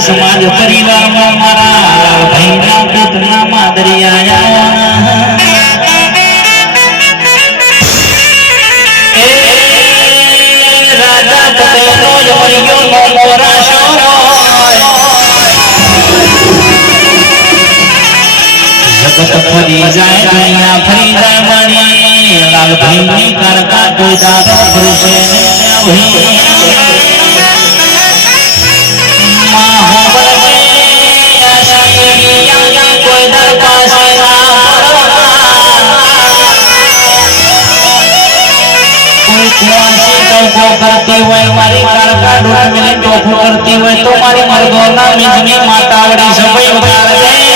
समाज परिवार में मारा लाल भाई ना पुतना मादरी आया राजा पटेलो जमरियो नो मोरा जगत फरी जाए दुनिया फरी जाए मणि लाल भाई ने करका कोई दादा पुरुष करती हुए मारी कारका डूट मिले टोकू करती हुए तो मारी मर्दोना मिजनी मातावड़ी सबई उतार दे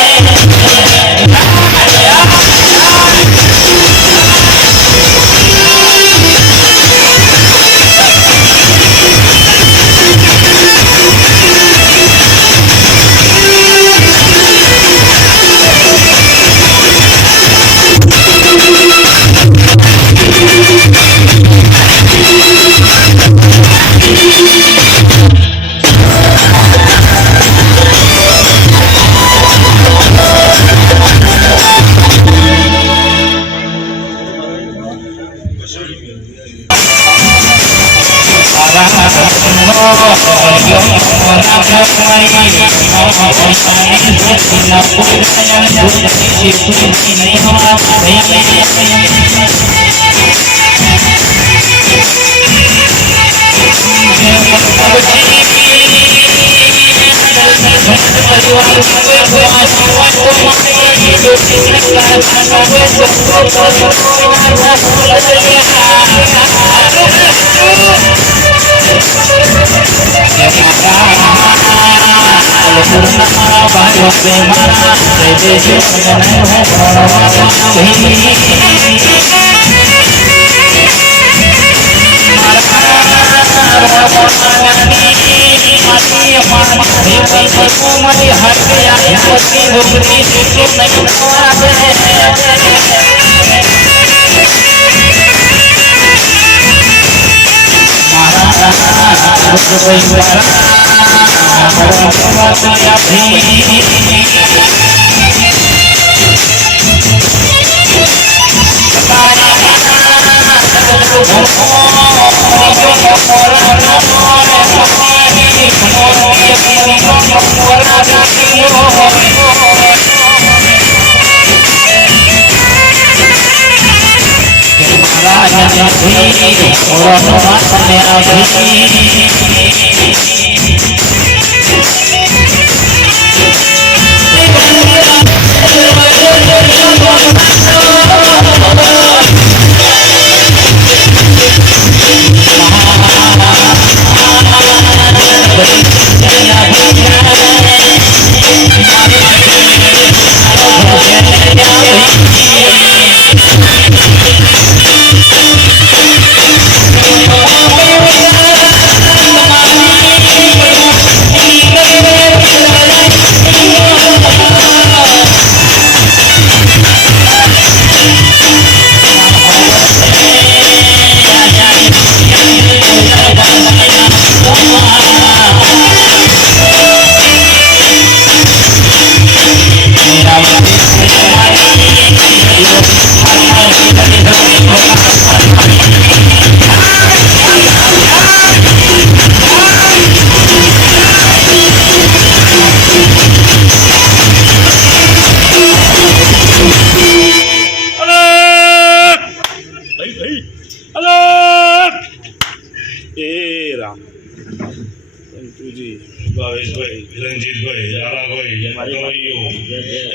રણજીતભાઈ ઝાલાભાઈ ગવાઈઓ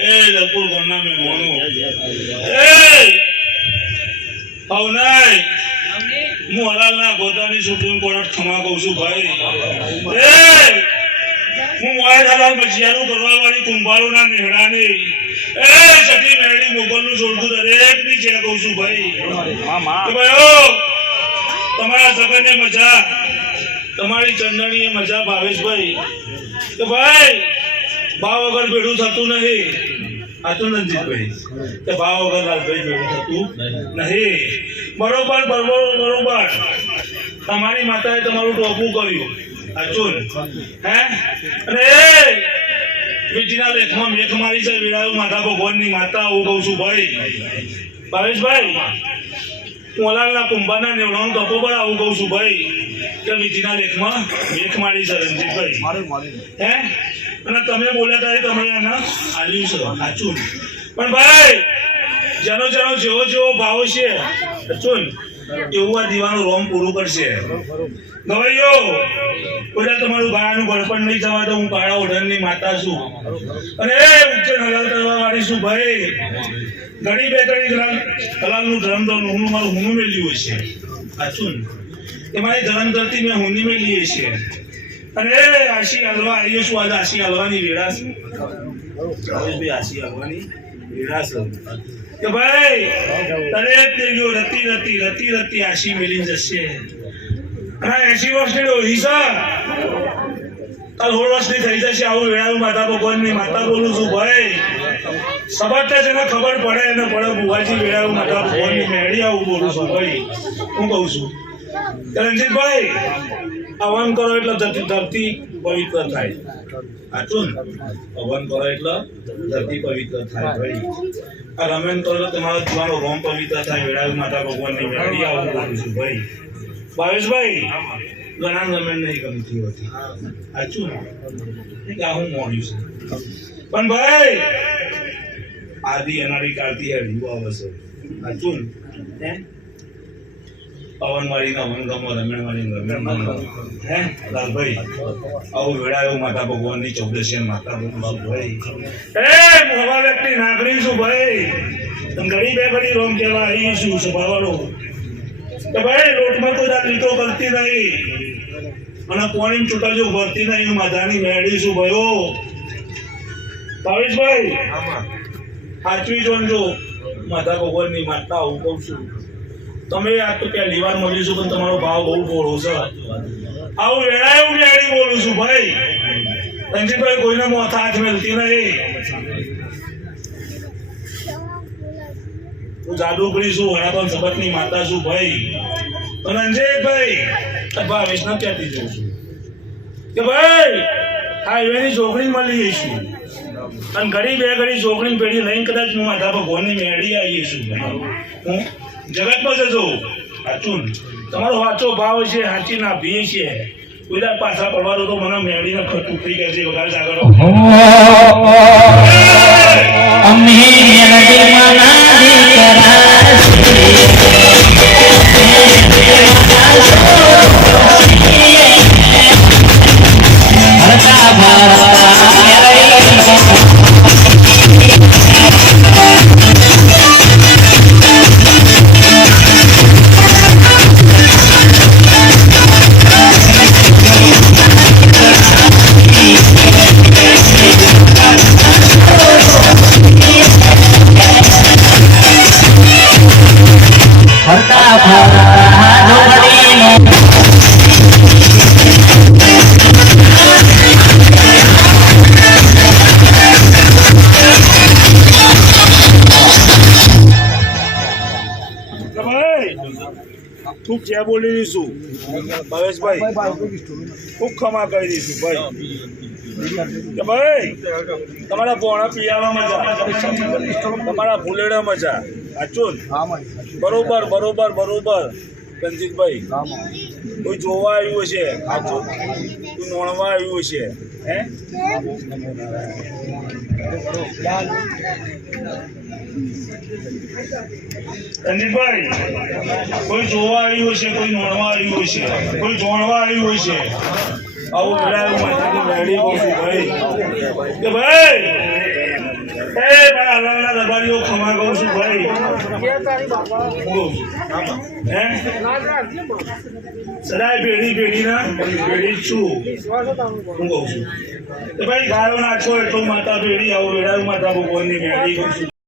એ લલપુર ગામના મહેમાનો નહીં હું હલાલના ગોતાની સુપ્રીમ કોર્ટ ક્ષમા કહું છું ભાઈ હું મોય હલાલ મજીયાનું કરવા વાળી કુંભારોના નેહડાની સટી મેળી મોગલનું છોડતું દરેકની છે કહું છું ભાઈ કે ભાઈઓ તમારા સગનને મજા તમારી ચંદણીએ મજા ભાવેશભાઈ કે ભાઈ ભાવ વગર ભેડું થતું નહીં આતું રણજીતભાઈ કે ભાવ વગર લાલભાઈ ભેડું થતું નહીં બરોબર બરોબર તમારી માતાએ તમારું ટોપું કર્યું અચુન હે અને બીજીના લેખમાં મેખ મારી છે વેળાયું માતા ભગવાનની માતા હું કહું છું ભાઈ ભાવેશભાઈ મોલાલના કુંભારના નેવડાનું ટપો પર આવું કહું છું ભાઈ કે બીજીના લેખમાં મેખ મારી છે રણજીતભાઈ હે અને તમે બોલ્યા હતા એ તમે એને આલ્યું છે સાચું પણ ભાઈ જેનો જેવો જેવો ભાવ છે અચુન એવું આ દીવાનું રોમ પૂરું કરશે ગવાઈઓ બધા તમારું ભાઈનું ગળપણ નહીં થવા તો હું કાળા ઓઢણની માતા છું અને ઉચ્ચન હલાલ કરવા વાળી છું ભાઈ ઘણી બે ત્રણ હલાલનું ધર્મ હું મારું હુનું મેલ્યું છે સાચું એ મારી ધર્મ કરતી મેં હુની મેલી છે અને આશી હલવા આવીએ છું આજે આશી હલવાની વેળા છે આશી હલવાની વેળા છે કે ભાઈ દરેક દેવીઓ રતી રતી આશી મેલી જશે અને 80 વર્ષની ડોહી છે કાલ 16 વર્ષની થઈ જશે આવું વેળાનું માતા ભગવાનની માતા બોલું છું ભાઈ સબરતા જેને ખબર પડે એને પડે ભુવાજી વેળાનું માતા ભગવાનની મેળી આવું બોલું છું ભાઈ હું કહું છું રણજીતભાઈ હવન કરો એટલે ધરતી પવિત્ર થાય સાચું હવન કરો એટલે ધરતી પવિત્ર થાય ભાઈ આ રમેન કરો તો તમારો જીવાનો રોમ પવિત્ર થાય વેળાવી માતા ભગવાનની મેળી આવું બોલું છું ભાઈ ભાવેશભાઈ ઘણા રમેન નહીં ગમતી હોતી સાચું આ હું મોડ્યું છું પણ ભાઈ આદિ અનાડી કાળથી હરિયું આવશે સાચું હે પવનવાળી ના વનગમો રમેણવાળી રમેણ હે લાલભાઈ આવું વેળા એવું માતા ભગવાનની 14 માતા ભગવાન ભાઈ મોવા વ્યક્તિ નાગરી છું ભાઈ ઘડી બે ઘડી રોમ કેવા આવી છું સભાવાળો કે ભાઈ લોટમાં કોઈ દાંત લીટો કરતી નહીં અને પોણી ચૂંટાજો ભરતી નહીં માતાની મેળી છું ભાઈઓ ભાવેશભાઈ સાચવી જોજો માતા ભગવાનની માતા હું કહું છું તમે આ તો ત્યાં લીવાર મળીશું પણ તમારો ભાવ બહુ થોડો છે આવું વેળાયું મેળી બોલું છું ભાઈ રણજીતભાઈ કોઈને મોથા હાથ મેળતી નહીં હું જાદુગરી છું એના પણ જગતની માતા છું ભાઈ રણજીતભાઈ ભાવેશના ક્યાંથી જોઉં છું કે ભાઈ હાઈવેની ચોકડી મળી જઈશું અને ઘડી બે ઘડી ચોકડી પેઢી લઈને કદાચ હું માતા ભગવાનની મેળી આવી છું હું જગતમાં જજો સાચું તમારો સાચો ભાવ છે સાચી ના ભી છે કોઈ પાછા પડવાનો તો મને મેળીને ખોટું થઈ ગયા છે વગાડ સાગરો ખૂબ જ્યાં બોલી દઈશું ભાવેશભાઈ ખૂબ ક્ષમા કરી દઈશું ભાઈ કે ભાઈ તમારા પોણા પીયામાં મજા તમારા ફૂલેડા મજા સાચું બરોબર બરોબર બરોબર રણજીતભાઈ કોઈ જોવા આવ્યું હશે સાચું કોઈ નોણવા આવ્યું હશે હે રણજીતભાઈ કોઈ જોવા આવ્યું હશે કોઈ નોણવા આવ્યું હશે કોઈ જોણવા આવ્યું હશે આવું મેળાયું માતાની મેળી કહું છું ભાઈ કે ભાઈ એ મારા હલવાના દબારીઓ ખમા કહું છું ભાઈ હું કહું છું હે સદાય પેઢી છું હું કહું છું કે ભાઈ ગાયો નાખો એટલું માતા પેઢી આવું વેળાયું માતા ભગવાનની મેળી કહું છું